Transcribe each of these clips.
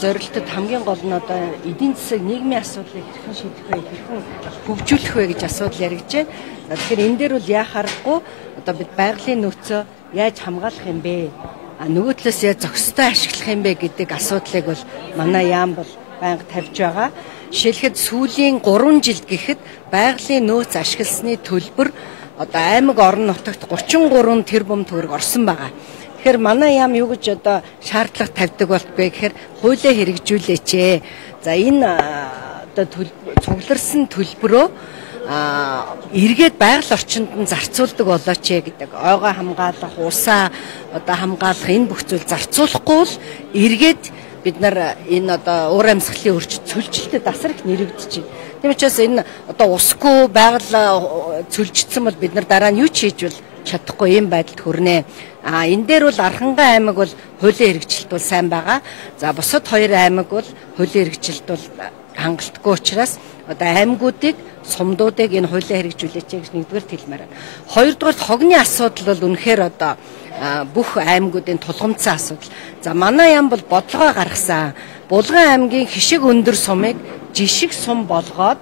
зорилтод хамгийн гол нь одоо эдийн засаг нийгмийн асуудлыг хэрхэн шийдэх вэ, хэрхэн хөгжүүлэх вэ гэж асуудал яригдж байна. Тэгэхээр энэ дээр бол яхаарахгүй одоо бид байгалийн нөөцөө яаж хамгаалах юм бэ? Нөгөө талаас яаж зохистой ашиглах юм бэ гэдэг асуудлыг бол манай яам бол байнга тавьж байгаа. Жишээлхэд сүүлийн 3 жилд гэхэд байгалийн нөөц ашигласны төлбөр одоо аймаг орон нутагт 33 тэрбум төгрөг орсон байгаа. Тэгэхээр манай яам юу гэж одоо шаардлага тавьдаг болтгүй гэхээр хуулиа хэрэгжүүлээч. За энэ одоо цугларсан төлбөрөө эргээд байгаль орчинд нь зарцуулдаг болооч гэдэг. Ойгоо хамгаалах, усаа одоо хамгаалах энэ бүх зүйл зарцуулахгүй бол эргээд бид нар энэ одоо уур амьсгалын өрчит цөлжилтэд асар их нэрвэгдэж байна. Тийм учраас энэ одоо усгүй байгаль цөлжидсэн бол бид нар дараа нь юу ч хийж бол чадахгүй юм байдалд хүрнэ. Энэ дээр бол Архангай аймаг бол хуулийн хэрэгжилт бол сайн байгаа. За бусад 2 аймаг бол хуулийн хэрэгжилт бол хангалтгүй учраас одоо аймагуудыг, сумдуудыг энэ хуулиа хэрэгжүүлээч гэж нэгдүгээр хэлмээр байна. Хоёрдугаар хогны асуудал бол үнэхээр одоо бүх аймагуудын тулгымцсан асуудал. За манай яам бол бодлогоо гаргасан. Булган аймгийн хишиг өндөр сумыг жишг сум болгоод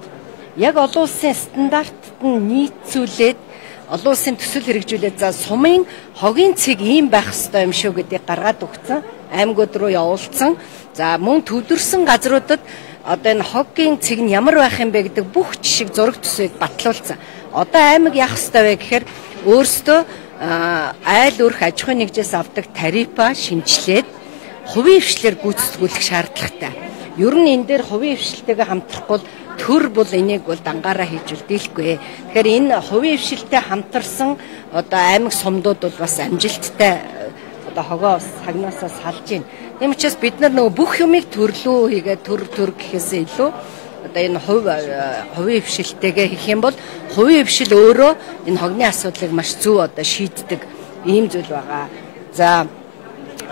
яг олон улсын стандартад нь нийцүүлээд олон улсын төсөл хэрэгжүүлээд за сумын хогийн цэг ийм байх ёстой юм шүү гэдгийг гаргаад өгсөн. Аймагуд руу явуулсан. За мөн төвлөрсөн газруудад одоо энэ хогийн цэг нь ямар байх юм бэ гэдэг бүх жишг зураг төсөөд батлуулсан. Одоо аймаг яах ёстой вэ гэхээр өөрсдөө айл өрх аж ахуйн нэгжээс авдаг тарифа шинжилээд хувийн хвшлэр гүйцэтгүүлэх шаардлагатай. Ер нь энэ дээр хувийн хвшилтэйгээ хамтрахгүй төр бол энийг бол дангаараа хийж үлдээхгүй. Тэгэхээр энэ хувийн хвшилтэй хамтарсан одоо аймаг сумдууд бол бас амжилттай одоо хогоо сагнаасаа салж байна. Тийм учраас бид нар нөгөө бүх юмыг төрлөө хийгээд төр гэхээсээ илүү одоо энэ хувийн хвшилтэйгээ хийх юм бол хувийн хвшил өөрөө энэ хогны асуудлыг маш зөв одоо шийддэг ийм зүйл байгаа. За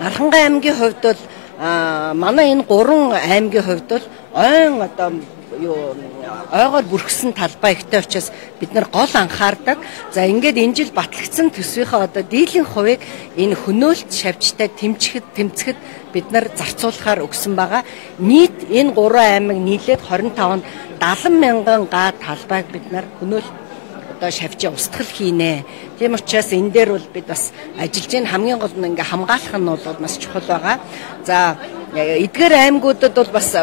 Архангай аймгийн хувьд бол манай энэ 3 аймгийн хувьд бол ойн одоо ойгоор бүрхсэн талбай ихтэй учраас бид нар гол анхаардаг. За ингээд энэ жил батлагдсан төсвийнхээ одоо дийлэн хувийг энэ хөнөөлт шавьчтай тэмцэхэд бид нар зарцуулахаар өгсөн байгаа. Нийт энэ 3 аймаг нийлээд 25 онд 70 мянган га талбайг бид нар хөнөөлт одоо шавьчаа устгал хийнэ. Тийм учраас энэ дээр бол бид бас ажиллаж байна. Хамгийн гол нь ингээ хамгаалах нь бол бас чухал байгаа. За эдгээр аймагуудад бол бас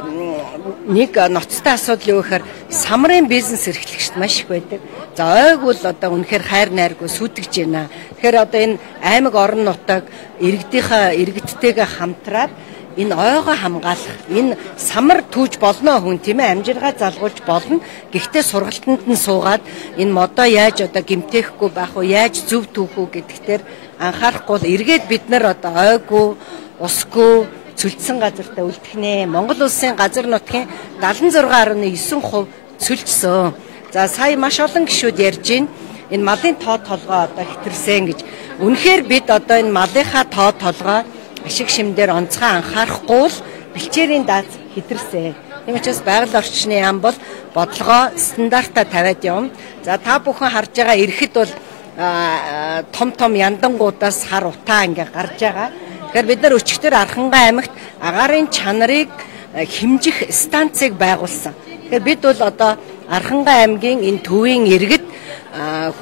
нэг ноцтой асуудал юу гэхээр самрын бизнес эрхлэгчд маш их байдаг. За ойг бол одоо үнэхээр хайр найргүй сүтгэж байна. Тэгэхээр одоо энэ аймаг орон нутаг иргэдтэйгээ хамтраад энэ ойгоо хамгаалах, энэ самар түүж болно хүн тийм ээ, амжиргаа залгуулж болно. Гэхдээ сургалтанд нь суугаад энэ модоо яаж одоо гимтээхгүй байх вэ, яаж зөв түүх үү гэдэгтэр анхаарахгүй эргээд бид нар одоо ойгүй, усгүй цөлдсөн газартаа үлдэх нэ. Монгол улсын газар нутгийн 76.9% цөлжсөн. За сая маш олон гишүүд ярьж байна. Энэ малын тоо толгой одоо хэтэрсэн гэж. Үнэхээр бид одоо энэ малынхаа тоо толгой ашиг шимдэр онцгой анхаарахгүй л бэлчээрийн дааз хэтэрсэн. Тийм учраас байгаль орчны яам бол бодлогоо стандартаа тавиад явна. За та бүхэн харж байгаа эрэхэд бол том яндангуудаас хар утаа ингээ гарч байгаа. Тэгэхээр бид нар өчигдөр Архангай аймагт агаарын чанарыг хэмжих станцыг байгуулсан. Тэгэхээр бид бол одоо Архангай аймгийн энэ төвийн иргэд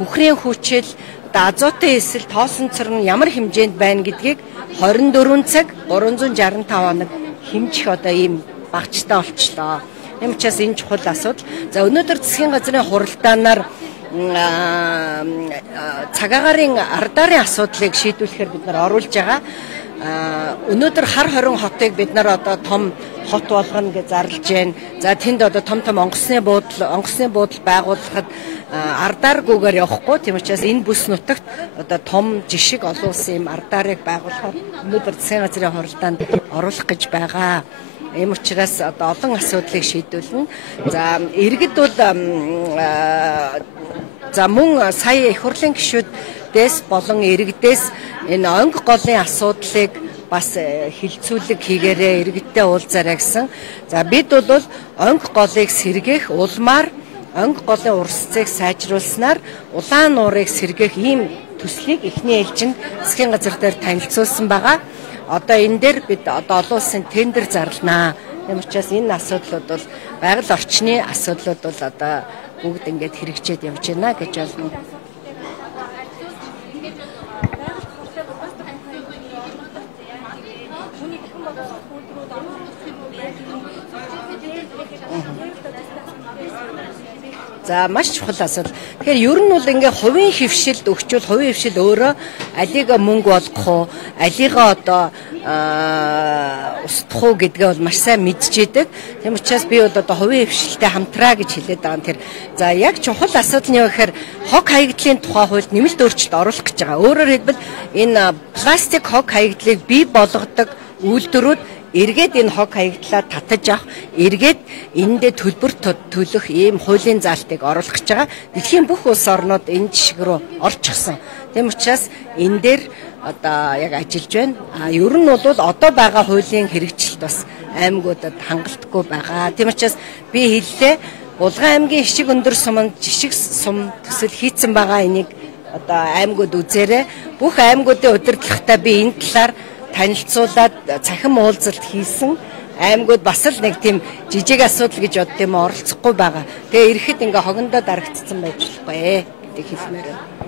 хүхрийн хүчил, азотын эсэл, тоосон цорн ямар хэмжээнд байна гэдгийг 24 цаг 365 хоног хэмжих одоо ийм багцтай болчлоо. Ийм учраас энэ чухал асуудал. За өнөөдөр засгийн газрын хуралдаанаар цагаагаарын ардарын асуудлыг шийдвэрлэхээр бид нар оруулж байгаа. Өнөөдөр хар хорин хотыг бид нар одоо том хот болгоно гэж зарлж байна. За тэнд одоо том онгоцны буудал байгуулахад ардааргүйгээр явахгүй. Тийм учраас энэ бүс нутагт одоо том жишг олон улсын юм ардаарыг байгуулахад өнөөдөр засгийн газрын хуралдаанд оруулах гэж байгаа. Ийм учраас одоо олон асуудлыг шийдвэрлэнэ. За иргэд бол за мөн сая их хурлын гишүүдээс болон иргэдээс энэ онг голын асуудлыг бас хилцүүлэг хийгээрээ иргэдтэй уулзаарай гэсэн. За бид бол онг голыг сэргээх улмаар онг голын урсцыг сайжруулснаар улаан нуурыг сэргээх ийм төслийг эхний ээлжинд засгийн газар дээр танилцуулсан байгаа. одоо энэ дээр бид одоо олон улсын тендер зарланаа. Тийм учраас энэ асуудлууд бол байгаль орчны асуудлууд бол одоо бүгд ингээд хэрэгжээд явж байна гэж байна. За маш чухал асуудал. Тэгэхээр ер нь бол ингээ хувийн хөвшилд өгчүүл хувийн хөвшил өөрөө алийг мөнгө болгох уу, алигаа одоо устгах уу гэдгээ бол маш сайн мэдчихэдэг. Тийм учраас би бол одоо хувийн хөвшилтэй хамтраа гэж хэлээд байгаа юм. Тэр за яг чухал асуудал нь юу гэхээр хог хаягдлын тухай хуульд нэмэлт өөрчлөлт оруулах гэж байгаа. Өөрөөр хэлбэл энэ пластик хог хаягдлыг бий болгодог үйлдвэрүүд эргээд энэ хог хаягдлаа татаж авах, эргээд энэндээ төлбөр төлөх ийм хуулийн заалтыг оруулах гэж байгаа. Дэлхийн бүх улс орнууд энэ жишг рүү орчихсон. Тийм учраас энэ дээр одоо яг ажиллаж байна. Ер нь бол одоо байгаа хуулийн хэрэгжилт бас аймагуудад хангалтгүй байгаа. Тийм учраас би хэллээ, Булган аймгийн Ишиг өндөр суманд жишг сум төсөл хийцэн байгаа энийг одоо аймагуд үзээрэй. Бүх аймагуудын удирдлагатай би энэ талаар танилцуулаад цахим уулзалт хийсэн. Аймагуд бас л нэг тийм жижиг асуудал гэж бодд юм оролцохгүй байгаа. Тэгээ ирэхэд ингээ хогондоо дарагдсан байж болохгүй гэдгийг хэлмээр байна.